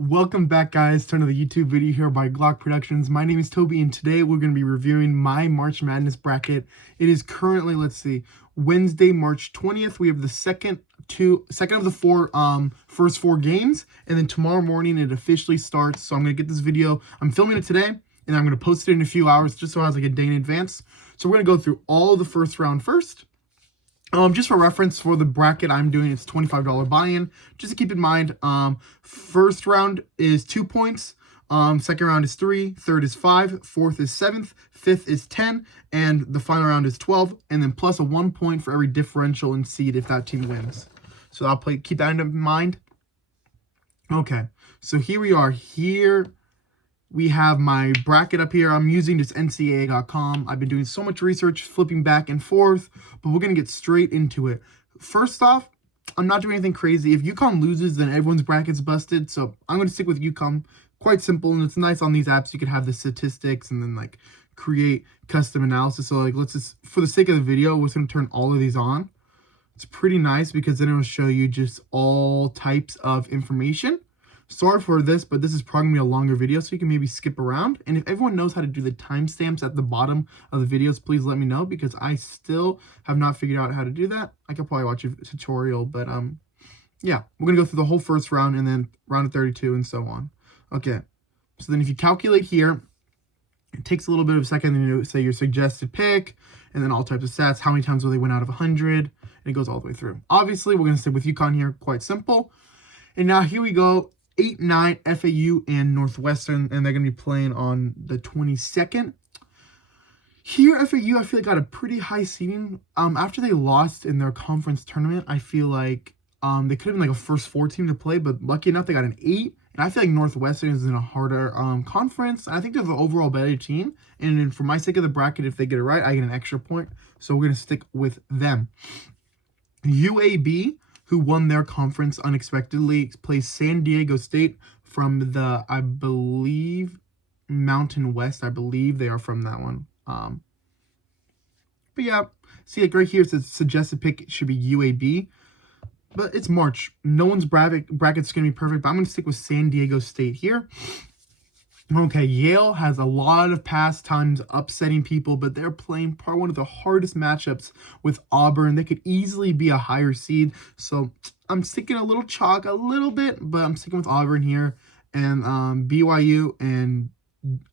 Welcome back, guys, to another YouTube video here by Glock Productions. My name is Toby, and today we're going to be reviewing my March Madness bracket. It is currently, Wednesday, March 20th. We have the second of the first four games, and then tomorrow morning it officially starts. So I'm going to get this video. I'm filming it today, and I'm going to post it in a few hours, just so it has like a day in advance. So we're going to go through all of the first round first. Just for reference, for the bracket I'm doing, it's $25 buy-in. Just to keep in mind, first round is 2 points, second round is 3, third is 5, fourth is 7th, fifth is 10, and the final round is 12, and then plus a 1 point for every differential in seed if that team wins. So keep that in mind. Okay, so here we are. Here we have my bracket up here. I'm using just NCAA.com. I've been doing so much research, flipping back and forth, but we're going to get straight into it. First off, I'm not doing anything crazy. If UConn loses, then everyone's bracket's busted, so I'm going to stick with UConn. Quite simple, and it's nice on these apps. You can have the statistics and then, create custom analysis. So, let's just, for the sake of the video, we're going to turn all of these on. It's pretty nice because then it will show you just all types of information. Sorry for this, but this is probably going to be a longer video, so you can maybe skip around. And if everyone knows how to do the timestamps at the bottom of the videos, please let me know, because I still have not figured out how to do that. I could probably watch a tutorial, but yeah, we're going to go through the whole first round and then round of 32 and so on. Okay, so then if you calculate here, it takes a little bit of a second, and you say your suggested pick, and then all types of stats, how many times will they win out of 100, and it goes all the way through. Obviously, we're going to stick with UConn here, quite simple. And now here we go. 8-9 FAU and Northwestern, and they're going to be playing on the 22nd. Here, FAU, I feel like, got a pretty high seeding. After they lost in their conference tournament, I feel like they could have been a first four team to play, but lucky enough, they got an 8. And I feel like Northwestern is in a harder conference. I think they're the overall better team. And then for my sake of the bracket, if they get it right, I get an extra point. So we're going to stick with them. UAB, who won their conference unexpectedly, plays San Diego State from the, I believe, Mountain West. I believe they are from that one. But yeah, see, right here it says suggested pick should be UAB. But it's March. No one's bracket's going to be perfect, but I'm going to stick with San Diego State here. Okay, Yale has a lot of past times upsetting people, but they're playing probably one of the hardest matchups with Auburn. They could easily be a higher seed, so I'm sticking a little chalk, a little bit, but I'm sticking with Auburn here. And BYU, and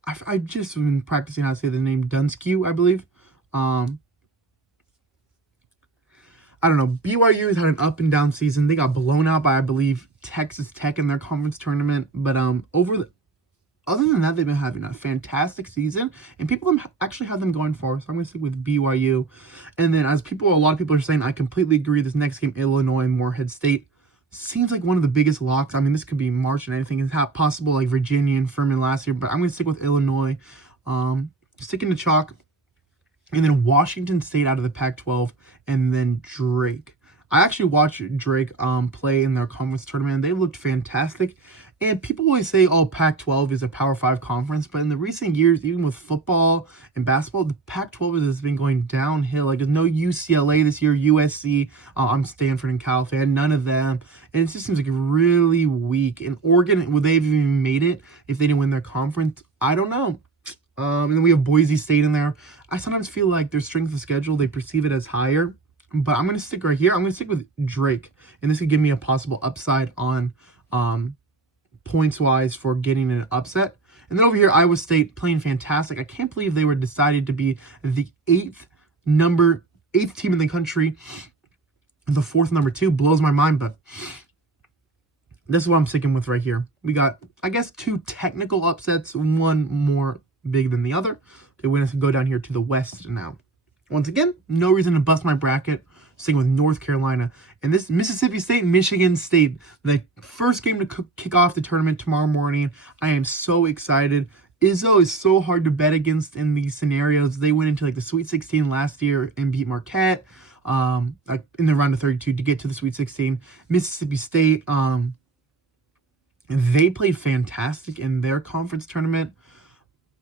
I've just been practicing how to say the name, Dunskew, I believe. I don't know. BYU has had an up and down season. They got blown out by, I believe, Texas Tech in their conference tournament, but other than that, they've been having a fantastic season, and people actually have them going far. So I'm going to stick with BYU. And then, a lot of people are saying, I completely agree. This next game, Illinois and Morehead State, seems like one of the biggest locks. I mean, this could be March and anything is possible, like Virginia and Furman last year. But I'm going to stick with Illinois. Sticking to chalk. And then Washington State out of the Pac-12, and then Drake. I actually watched Drake play in their conference tournament, and they looked fantastic. And people always say, oh, Pac-12 is a Power 5 conference, but in the recent years, even with football and basketball, the Pac-12 has been going downhill. There's no UCLA this year, USC, I'm Stanford and Cal fan, none of them. And it just seems like really weak. And Oregon, would they have even made it if they didn't win their conference? I don't know. And then we have Boise State in there. I sometimes feel like their strength of schedule, they perceive it as higher. But I'm going to stick right here. I'm going to stick with Drake. And this could give me a possible upside on points-wise for getting an upset. And then over here, Iowa State playing fantastic. I can't believe they were decided to be the 8th team in the country. The 4th number 2 blows my mind, but this is what I'm sticking with right here. We got, I guess, 2 technical upsets, one more big than the other. Okay, we're going to go down here to the West now. Once again, no reason to bust my bracket. Sticking with North Carolina. And this Mississippi State, Michigan State, the first game to kick off the tournament tomorrow morning. I am so excited. Izzo is so hard to bet against in these scenarios. They went into the Sweet 16 last year and beat Marquette in the round of 32 to get to the Sweet 16. Mississippi State, they played fantastic in their conference tournament.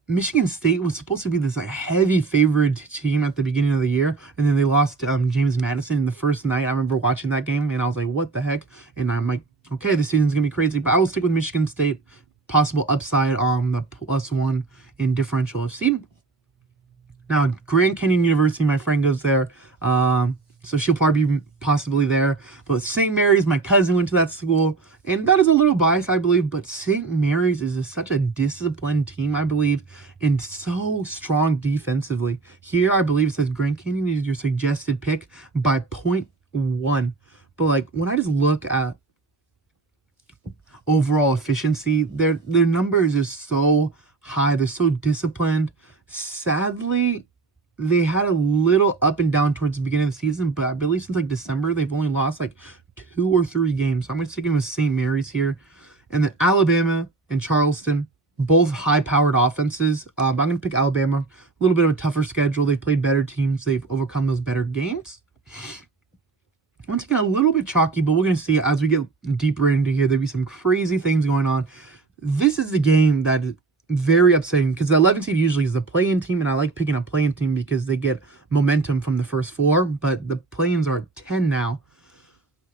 Michigan State was supposed to be this like heavy favorite team at the beginning of the year, and then they lost James Madison in the first night. I remember watching that game, and I was like, "What the heck?" And I'm like, "Okay, this season's gonna be crazy." But I will stick with Michigan State. Possible upside on the +1 in differential of seed. Now, Grand Canyon University, my friend goes there. So she'll probably be possibly there. But St. Mary's, my cousin went to that school. And that is a little biased, I believe. But St. Mary's is such a disciplined team, I believe, and so strong defensively. Here, I believe it says Grand Canyon is your suggested pick by 0.1. But, like, when I just look at overall efficiency, their numbers are so high. They're so disciplined. Sadly, they had a little up and down towards the beginning of the season, but I believe since like December, they've only lost like 2 or 3 games. So I'm going to stick in with St. Mary's here. And then Alabama and Charleston, both high-powered offenses. But I'm going to pick Alabama. A little bit of a tougher schedule. They've played better teams. They've overcome those better games. Once again, a little bit chalky, but we're going to see as we get deeper into here, there'll be some crazy things going on. This is the game that is very upsetting because the 11 seed usually is the play-in team, and I like picking a play-in team because they get momentum from the first 4, but the play-ins are at 10 now.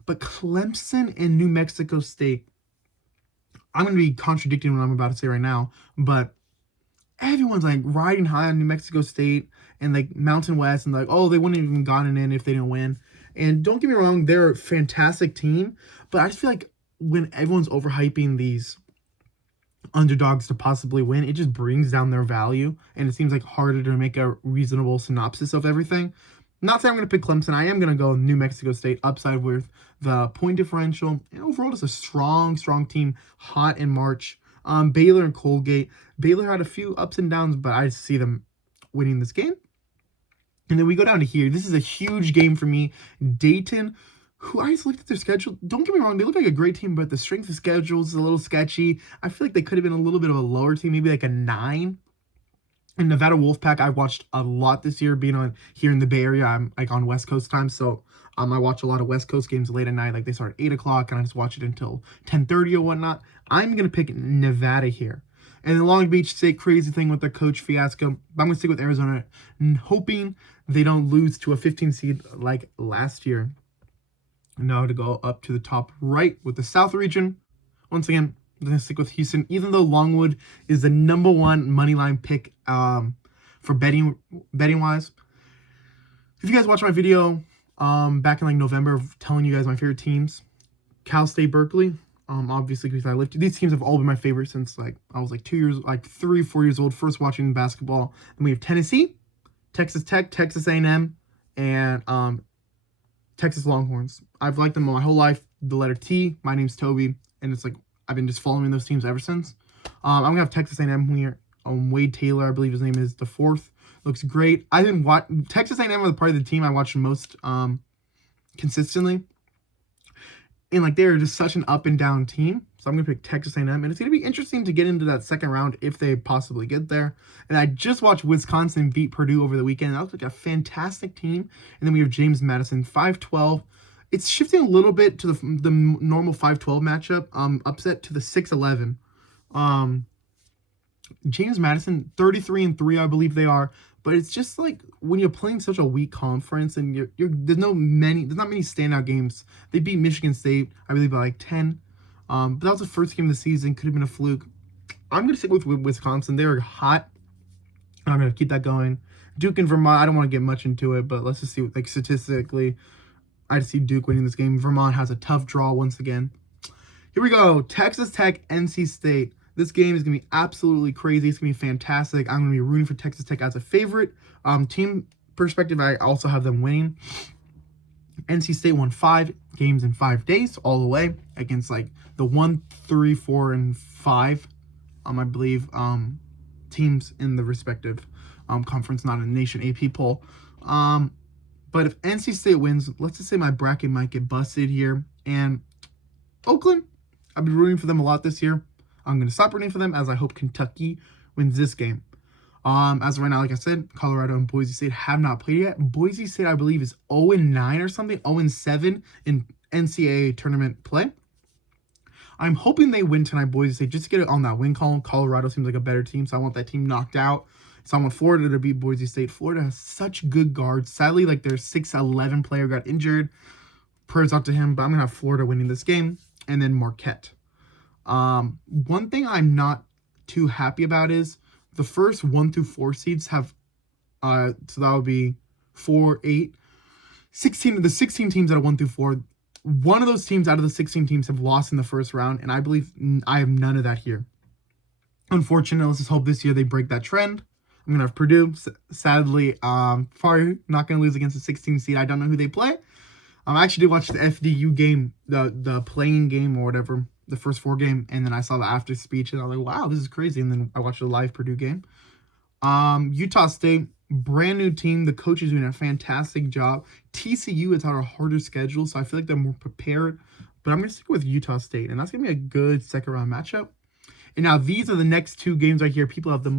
But Clemson and New Mexico State, I'm going to be contradicting what I'm about to say right now, but everyone's like riding high on New Mexico State and like Mountain West and like, oh, they wouldn't have even gotten in if they didn't win. And don't get me wrong, they're a fantastic team, but I just feel like when everyone's overhyping these underdogs to possibly win, it just brings down their value, and it seems like harder to make a reasonable synopsis of everything. Not saying I'm going to pick Clemson. I am going to go New Mexico State upside with the point differential. And overall, it's a strong team, hot in March. Baylor and Colgate. Baylor had a few ups and downs, but I see them winning this game. And then we go down to here. This is a huge game for me. Dayton, who I just looked at their schedule. Don't get me wrong, they look like a great team, but the strength of schedule is a little sketchy. I feel like they could have been a little bit of a lower team, maybe like a 9. And Nevada Wolfpack, I watched a lot this year, being on here in the Bay Area. I'm like on West Coast time, so I watch a lot of West Coast games late at night. Like they start at 8 o'clock, and I just watch it until 10:30 or whatnot. I'm gonna pick Nevada here. And the Long Beach State, crazy thing with their coach fiasco. But I'm going to stick with Arizona, hoping they don't lose to a 15 seed like last year. Now to go up to the top right with the South region. Once again, I'm going to stick with Houston, even though Longwood is the number 1 money line pick for betting wise. If you guys watched my video back in like November telling you guys my favorite teams, Cal State, Berkeley. Obviously, because I lived, these teams have all been my favorite since like I was like 3 or 4 years old, first watching basketball. Then we have Tennessee, Texas Tech, Texas A&M, and Texas Longhorns. I've liked them my whole life. The letter T. My name's Toby, and it's like I've been just following those teams ever since. I'm gonna have Texas A&M here. Wade Taylor, I believe his name is, the 4th. Looks great. I didn't watch Texas A&M was part of the team I watched most consistently. And like they're just such an up and down team. So I'm going to pick Texas A&M. And it's going to be interesting to get into that second round if they possibly get there. And I just watched Wisconsin beat Purdue over the weekend. That looks like a fantastic team. And then we have James Madison, 5-12. It's shifting a little bit to the normal 5-12 matchup. Upset to the 6-11. James Madison, 33-3, I believe they are. But it's just like when you're playing such a weak conference and there's not many standout games. They beat Michigan State, I believe, by like 10. But that was the first game of the season. Could have been a fluke. I'm going to stick with Wisconsin. They were hot. I'm going to keep that going. Duke and Vermont, I don't want to get much into it, but let's just see, like statistically, I see Duke winning this game. Vermont has a tough draw once again. Here we go. Texas Tech, NC State. This game is going to be absolutely crazy. It's going to be fantastic. I'm going to be rooting for Texas Tech as a favorite. Team perspective, I also have them winning. NC State won 5 games in 5 days all the way against like the 1, 3, 4, and 5, I believe, teams in the respective conference, not a nation AP poll. But if NC State wins, let's just say my bracket might get busted here. And Oakland, I've been rooting for them a lot this year. I'm going to stop rooting for them as I hope Kentucky wins this game. As of right now, like I said, Colorado and Boise State have not played yet. Boise State, I believe, is 0-9 or something, 0-7 in NCAA tournament play. I'm hoping they win tonight, Boise State, just to get it on that win column. Colorado seems like a better team, so I want that team knocked out. So I want Florida to beat Boise State. Florida has such good guards. Sadly, like their 6'11" player got injured. Prayers out to him, but I'm going to have Florida winning this game. And then Marquette. One thing I'm not too happy about is the first 1 through 4 seeds have, so that would be 4, 8, 16 of the 16 teams out of 1 through 4. One of those teams out of the 16 teams have lost in the first round, and I believe I have none of that here. Unfortunately, let's just hope this year they break that trend. I'm going to have Purdue. Sadly, probably not going to lose against the 16 seed. I don't know who they play. I actually did watch the FDU game, the playing game or whatever, the first 4 game, and then I saw the after speech, and I was like, wow, this is crazy. And then I watched the live Purdue game. Utah State, brand new team. The coach is doing a fantastic job. TCU has had a harder schedule, so I feel like they're more prepared. But I'm going to stick with Utah State, and that's going to be a good second-round matchup. And now these are the next 2 games right here. People have the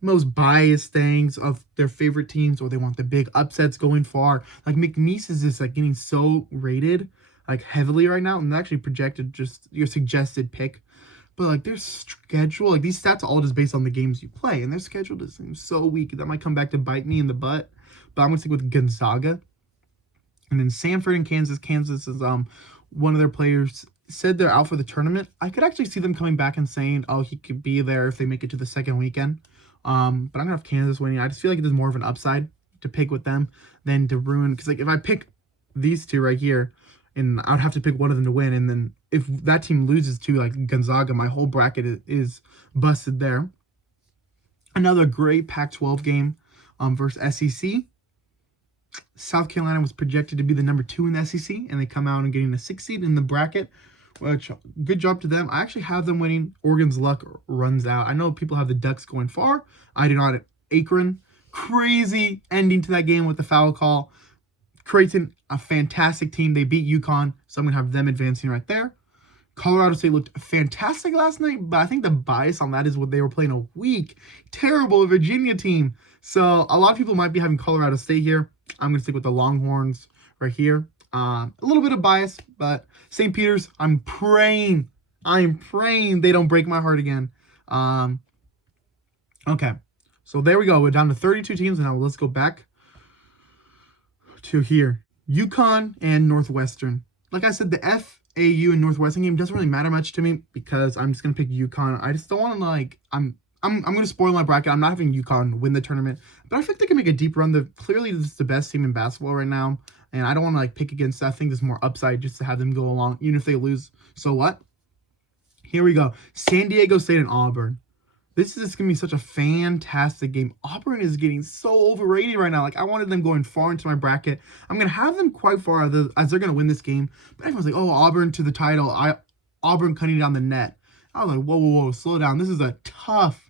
most biased things of their favorite teams, or they want the big upsets going far. Like McNeese is just like getting so rated like heavily right now, and actually projected just your suggested pick. But like their schedule, like these stats are all just based on the games you play, and their schedule just seems so weak that might come back to bite me in the butt. But I'm gonna stick with Gonzaga, and then Sanford and Kansas. Kansas is one of their players said they're out for the tournament. I could actually see them coming back and saying, oh, he could be there if they make it to the second weekend. But I'm gonna have Kansas winning. I just feel like there's more of an upside to pick with them than to ruin. Because like if I pick these 2 right here, and I'd have to pick one of them to win, and then if that team loses to like Gonzaga, my whole bracket is busted there. Another great Pac-12 game versus SEC. South Carolina was projected to be the number 2 in the SEC, and they come out and getting a 6 seed in the bracket, which good job to them. I actually have them winning. Oregon's luck runs out. I know people have the Ducks going far. I do not at Akron. Crazy ending to that game with the foul call. Creighton, a fantastic team. They beat UConn, so I'm going to have them advancing right there. Colorado State looked fantastic last night, but I think the bias on that is what they were playing a weak, terrible Virginia team. So a lot of people might be having Colorado State here. I'm going to stick with the Longhorns right here. A little bit of bias, but St. Peter's, I'm praying they don't break my heart again. Okay, so there we go. We're down to 32 teams, and now let's go back to here. UConn and Northwestern. Like I said, the FAU and Northwestern game doesn't really matter much to me because I'm just going to pick UConn. I just don't want to like, I'm going to spoil my bracket. I'm not having UConn win the tournament, but I think they can make a deep run. Clearly, this is the best team in basketball right now, and I don't want to like pick against that. I think there's more upside just to have them go along, even if they lose. So what? Here we go. San Diego State and Auburn. This is going to be such a fantastic game. Auburn is getting so overrated right now. Like, I wanted them going far into my bracket. I'm going to have them quite far as they're going to win this game. But everyone's like, oh, Auburn to the title. Auburn cutting down the net. I was like, whoa, slow down. This is a tough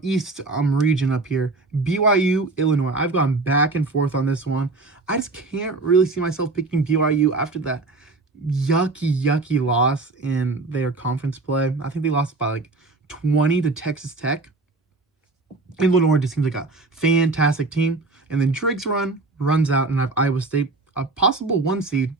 East region up here. BYU, Illinois. I've gone back and forth on this one. I just can't really see myself picking BYU after that yucky loss in their conference play. I think they lost by like 20 to Texas Tech. Illinois just seems like a fantastic team. And then Drake's runs out, and I have Iowa State, a possible 1 seed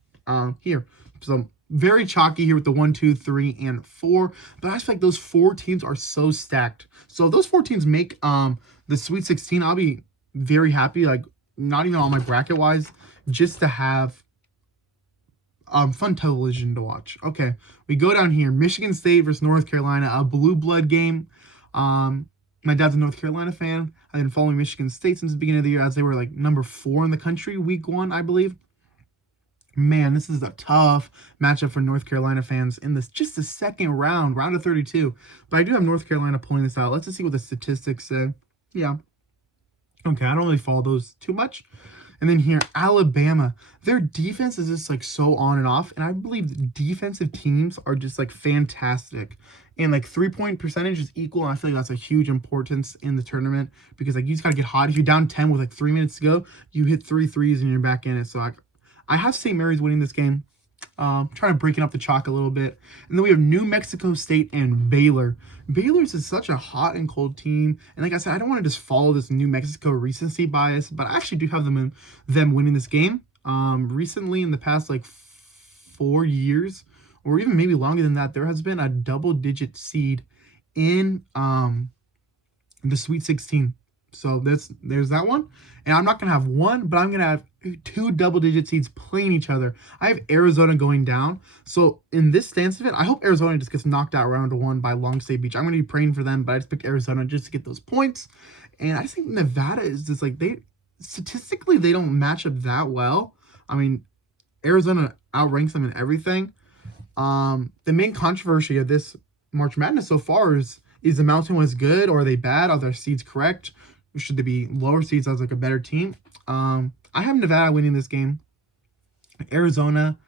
here. So very chalky here with the 1, 2, 3, and 4. But I just feel like those 4 teams are so stacked. So if those 4 teams make the Sweet 16, I'll be very happy. Like, not even on my bracket wise, just to have fun television to watch. Okay, we go down here. Michigan State versus North Carolina, a blue blood game. My dad's a North Carolina fan. I've been following Michigan State since the beginning of the year as they were like number 4 in the country week 1, I believe. Man, this is a tough matchup for North Carolina fans in this just the second round of 32. But I do have North Carolina pulling this out. Let's just see what the statistics say. Yeah. Okay, I don't really follow those too much. And then here, Alabama. Their defense is just like so on and off. And I believe defensive teams are just like fantastic. And like 3-point percentage is equal. And I feel like that's a huge importance in the tournament because like you just got to get hot. If you're down 10 with like 3 minutes to go, you hit 3 threes and you're back in it. So I have St. Mary's winning this game. Trying to breaking up the chalk a little bit. And then we have New Mexico State and Baylor. Baylor's is such a hot and cold team. And like I said, I don't want to just follow this New Mexico recency bias, but I actually do have them winning this game. Recently, in the past like 4 years, or even maybe longer than that, there has been a double-digit seed in the Sweet 16. So there's that one. And I'm not going to have one, but I'm going to have two double-digit seeds playing each other. I have Arizona going down. So in this stance of it, I hope Arizona just gets knocked out round one by Long Stay Beach. I'm going to be praying for them, but I just picked Arizona just to get those points. And I think Nevada is just like, statistically, they don't match up that well. I mean, Arizona outranks them in everything. The main controversy of this March Madness so far is the Mountain West good, or are they bad? Are their seeds correct? Should they be lower seeds as like a better team? I have Nevada winning this game. Arizona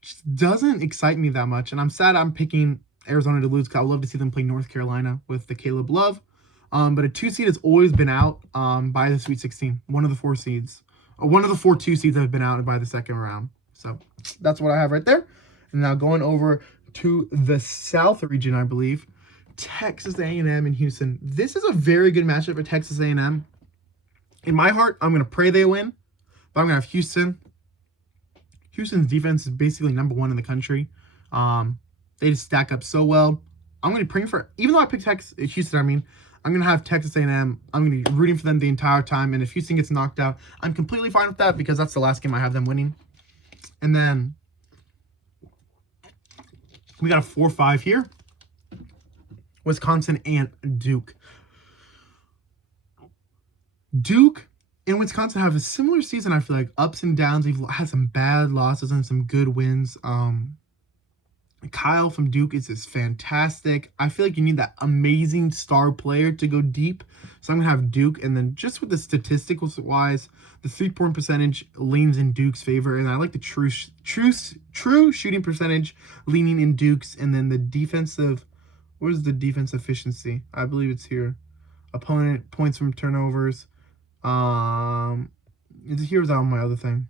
just doesn't excite me that much, and I'm sad I'm picking Arizona to lose because I would love to see them play North Carolina with the Caleb Love. But a 2 seed has always been out by the Sweet 16. One of the 4 seeds. One of the 4 2 seeds have been out by the second round. So that's what I have right there. And now going over to the South region, I believe. Texas A&M and Houston. This is a very good matchup for Texas A&M. In my heart, I'm going to pray they win, but I'm going to have Houston. Houston's defense is basically number 1 in the country. They just stack up so well. I'm going to be praying for, even though I picked Houston, I'm going to have Texas A&M. I'm going to be rooting for them the entire time, and if Houston gets knocked out, I'm completely fine with that because that's the last game I have them winning. And then we got a 4-5 here. Wisconsin and Duke. Duke and Wisconsin have a similar season, I feel like. Ups and downs. They've had some bad losses and some good wins. Kyle from Duke is just fantastic. I feel like you need that amazing star player to go deep. So I'm going to have Duke. And then just with the statistics wise, the 3-point percentage leans in Duke's favor. And I like the true shooting percentage leaning in Duke's. And then the defensive, what is the defense efficiency? I believe it's here. Opponent points from turnovers. Here's on my other thing.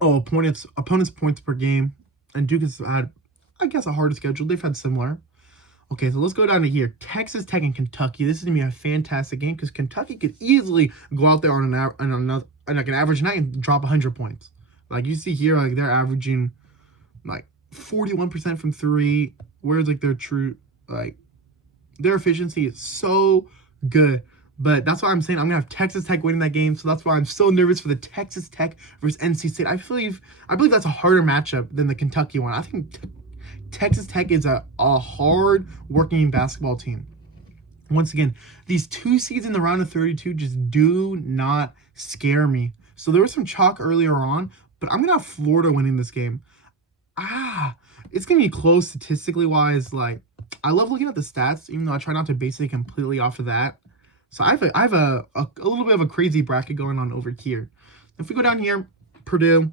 Oh, opponents points per game. And Duke has had, I guess, a harder schedule. They've had similar. Okay, so let's go down to here. Texas Tech and Kentucky. This is going to be a fantastic game because Kentucky could easily go out there on an average night and drop 100 points. Like you see here, like they're averaging like 41% from 3. Whereas like their efficiency is so good. But that's why I'm saying I'm going to have Texas Tech winning that game. So that's why I'm so nervous for the Texas Tech versus NC State. I believe that's a harder matchup than the Kentucky one. I think Texas Tech is a hard working basketball team. Once again, these 2 seeds in the round of 32 just do not scare me. So there was some chalk earlier on, but I'm going to have Florida winning this game. It's going to be close statistically wise. Like, I love looking at the stats, even though I try not to base it completely off of that. So I have a little bit of a crazy bracket going on over here. If we go down here, Purdue,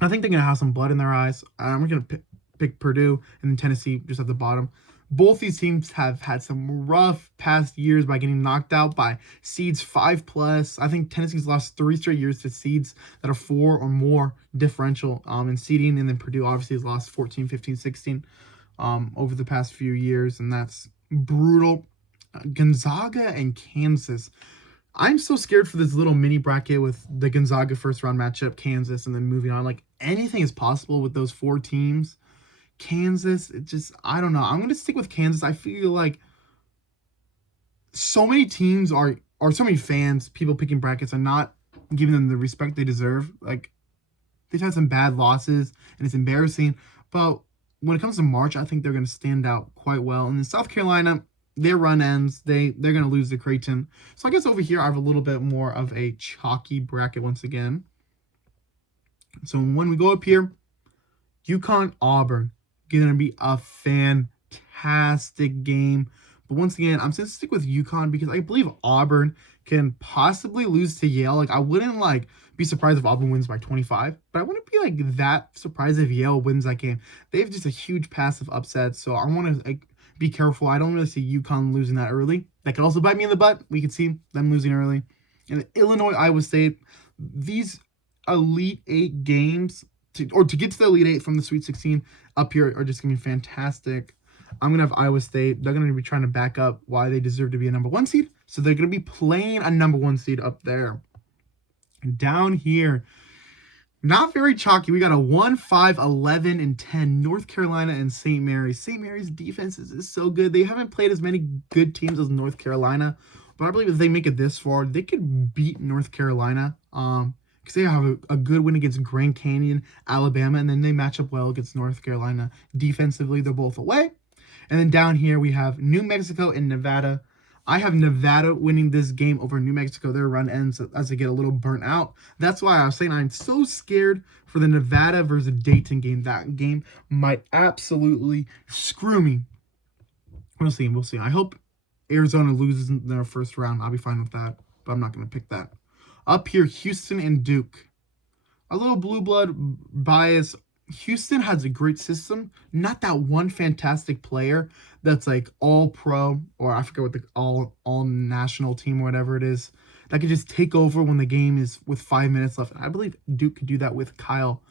I think they're going to have some blood in their eyes. We're going to pick Purdue and then Tennessee just at the bottom. Both these teams have had some rough past years by getting knocked out by seeds 5+. I think Tennessee's lost 3 straight years to seeds that are 4 or more differential in seeding. And then Purdue obviously has lost 14, 15, 16 over the past few years. And that's brutal. Gonzaga and Kansas. I'm so scared for this little mini bracket with the Gonzaga first round matchup, Kansas, and then moving on. Like, anything is possible with those 4 teams. Kansas, I don't know. I'm going to stick with Kansas. I feel like so many teams or so many fans, people picking brackets, are not giving them the respect they deserve. Like, they've had some bad losses, and it's embarrassing. But when it comes to March, I think they're going to stand out quite well. And in South Carolina, their run ends. They're going to lose to Creighton. So I guess over here I have a little bit more of a chalky bracket once again. So when we go up here, UConn, Auburn, going to be a fantastic game. But once again, I'm going to stick with UConn because I believe Auburn can possibly lose to Yale. Like, I wouldn't be surprised if Auburn wins by 25, but I wouldn't be that surprised if Yale wins that game. They have just a huge passive upset, so I want to be careful. I don't really see UConn losing that early. That could also bite me in the butt. We could see them losing early. And Illinois, Iowa State, these Elite 8 games, to get to the Elite 8 from the Sweet 16 up here are just going to be fantastic. I'm going to have Iowa State. They're going to be trying to back up why they deserve to be a number 1 seed. So they're going to be playing a number 1 seed up there. Down here, Not very chalky. We got a 1, 5, 11, and 10. North Carolina and St. Mary's. St. Mary's defense is so good. They haven't played as many good teams as North Carolina, but I believe if they make it this far, they could beat North Carolina. Because they have a good win against Grand Canyon, Alabama, and then they match up well against North Carolina. Defensively, they're both away. And then down here, we have New Mexico and Nevada. I have Nevada winning this game over New Mexico. Their run ends as they get a little burnt out. That's why I was saying I'm so scared for the Nevada versus Dayton game. That game might absolutely screw me. We'll see. We'll see. I hope Arizona loses in their first round. I'll be fine with that, but I'm not going to pick that. Up here, Houston and Duke. A little blue blood bias. Houston has a great system. Not that one fantastic player that's like all pro, or I forget what the all national team or whatever it is, that could just take over when the game is with 5 minutes left. I believe Duke could do that with Kyle.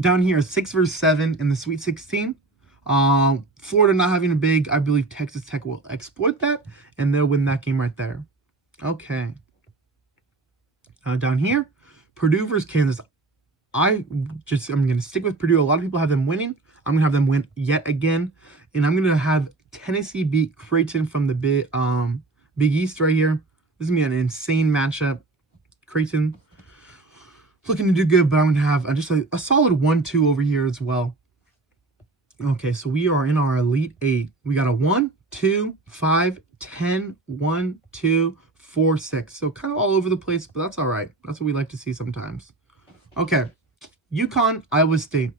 Down here, 6 versus 7 in the Sweet 16. Florida not having a big, I believe Texas Tech will exploit that, and they'll win that game right there. Okay. Down here, Purdue versus Kansas. I'm going to stick with Purdue. A lot of people have them winning. I'm going to have them win yet again. And I'm going to have Tennessee beat Creighton from the Big East right here. This is going to be an insane matchup. Creighton looking to do good, but I'm going to have just a solid 1-2 over here as well. Okay, so we are in our Elite 8. We got a 1, 2, 5, 10, 1, 2, 4, 6. So kind of all over the place, but that's all right. That's what we like to see sometimes. Okay, UConn, Iowa State.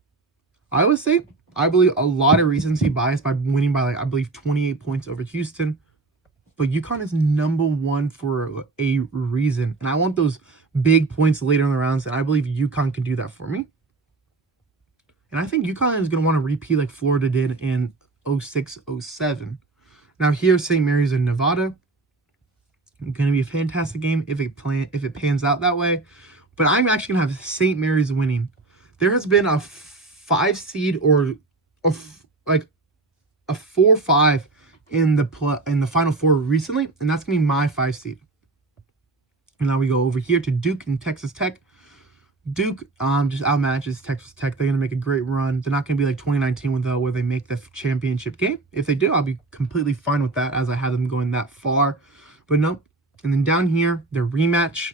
Iowa State, I believe a lot of recency bias by winning by, I believe, 28 points over Houston. But UConn is number 1 for a reason. And I want those big points later in the rounds, and I believe UConn can do that for me. And I think UConn is going to want to repeat like Florida did in 06-07. Now here, St. Mary's in Nevada. Going to be a fantastic game if it pans out that way. But I'm actually going to have St. Mary's winning. There has been a 5 seed or a 4-5 in the Final Four recently, and that's going to be my 5 seed. And now we go over here to Duke and Texas Tech. Duke just outmatches Texas Tech. They're going to make a great run. They're not going to be like 2019 where they make the championship game. If they do, I'll be completely fine with that, as I have them going that far. But nope. And then down here, their rematch.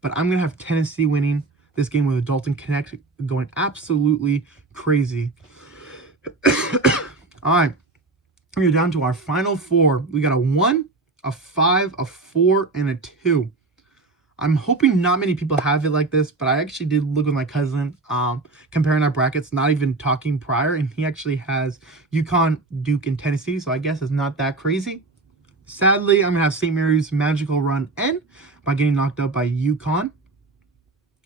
But I'm going to have Tennessee winning this game with a Dalton Connect going absolutely crazy. All right. We're down to our final 4. We got a 1, a 5, a 4, and a 2. I'm hoping not many people have it like this, but I actually did look with my cousin, comparing our brackets, not even talking prior, and he actually has UConn, Duke, and Tennessee, so I guess it's not that crazy. Sadly, I'm going to have St. Mary's magical run end by getting knocked out by UConn.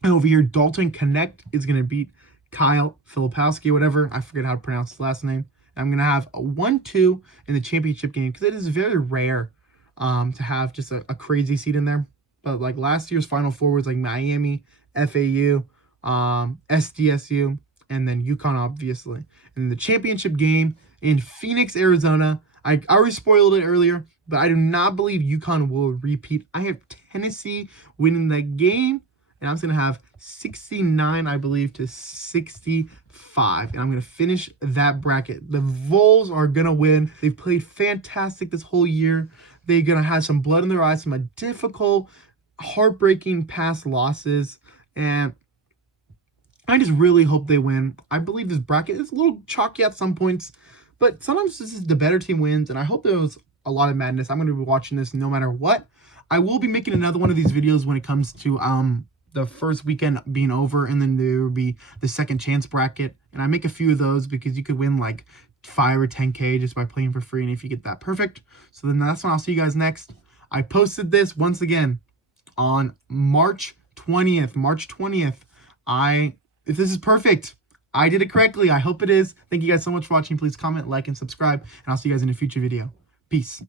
And over here, Dalton Connect is going to beat Kyle Filipowski, whatever. I forget how to pronounce his last name. And I'm going to have a 1-2 in the championship game, because it is very rare to have just a crazy seed in there. But like last year's Final Four was like Miami, FAU, SDSU, and then UConn, obviously. And the championship game in Phoenix, Arizona. I already spoiled it earlier, but I do not believe UConn will repeat. I have Tennessee winning that game, and I'm going to have 69, I believe, to 65. And I'm going to finish that bracket. The Vols are going to win. They've played fantastic this whole year. They're going to have some blood in their eyes, some difficult, heartbreaking past losses, and I just really hope they win. I believe this bracket is a little chalky at some points, but sometimes this is the better team wins, and I hope there was a lot of madness. I'm going to be watching this no matter what. I will be making another one of these videos when it comes to the first weekend being over, and then there will be the second chance bracket, and I make a few of those because you could win like 5 or 10K just by playing for free, and if you get that perfect. So then that's when I'll see you guys next. I posted this once again on March 20th. If this is perfect, I did it correctly. I hope it is. Thank you guys so much for watching. Please comment, like, and subscribe, and I'll see you guys in a future video. Peace.